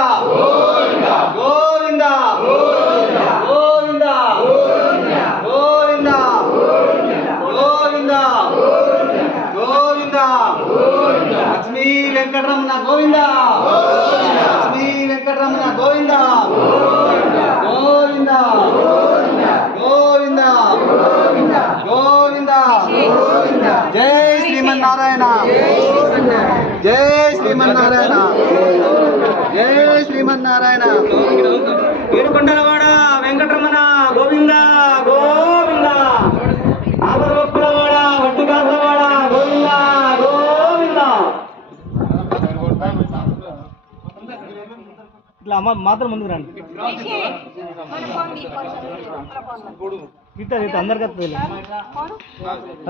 గోవింద. గోవింద. గోవింద. గోవింద. గోవింద. లక్ష్మీ వెంకటరమణ గోవింద. లక్ష్మీ వెంకటరమణ గోవింద. గోవింద. గోవింద. గోవింద. జై శ్రీమన్నారాయణ. జై శ్రీమన్నారాయణ. జై శ్రీమన్నారాయణ. ఏడుకొండలవాడ వెంకటరమణ గోవింద గోవింద. ఆపదొక్కులవాడ వట్టుకాసవాడ గోవింద గోవింద. ఇట్లా అమ్మ మాత్రం ముందుకు రండి. ఇట్లా అందరికి వస్తుంది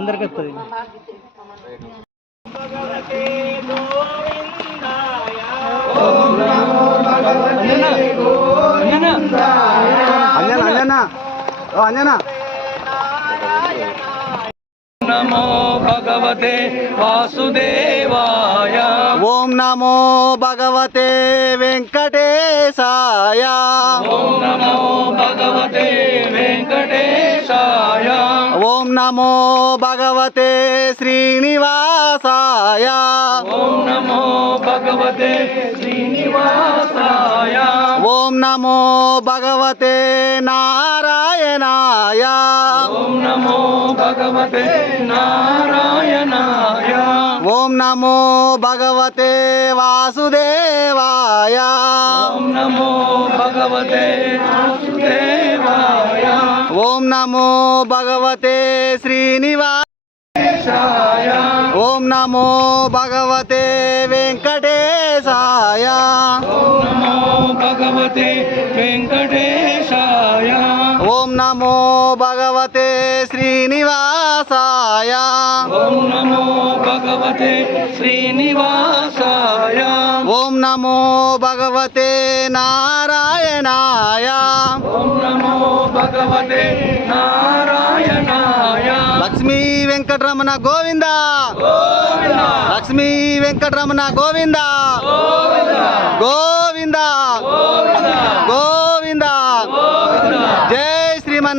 అందరికి వస్తుంది అంజనా అంజనా ఓ అంజనా నమో భగవతే వాసుదేవాయ. ఓం నమో భగవతే వెంకటేశాయ. ఓం నమో భగవతే వెంకటేశాయ. ఓం నమో భగవతే శ్రీనివాసాయ. ఓం నమో భగవతే నారాయణాయ. ఓం నమో భగవతే నారాయణాయ. ఓం నమో భగవతే వాసుదేవాయ. ఓం నమో భగవతే వాసుదేవాయ. ఓం నమో భగవతే శ్రీనివాసాయ ఓం నమో భగవతే వెంకటేశాయ. ఓం నమో భగవతే వెంకటేశాయ ఓం నమో భగవతే శ్రీనివాసాయ ఓం నమో భగవతే శ్రీనివాసాయ ఓం నమో భగవతే నారాయణాయ ఓం నమో భగవతే నారాయణాయ లక్ష్మీ వెంకటరమణ గోవింద లక్ష్మీ వెంకటరమణ గోవింద గోవింద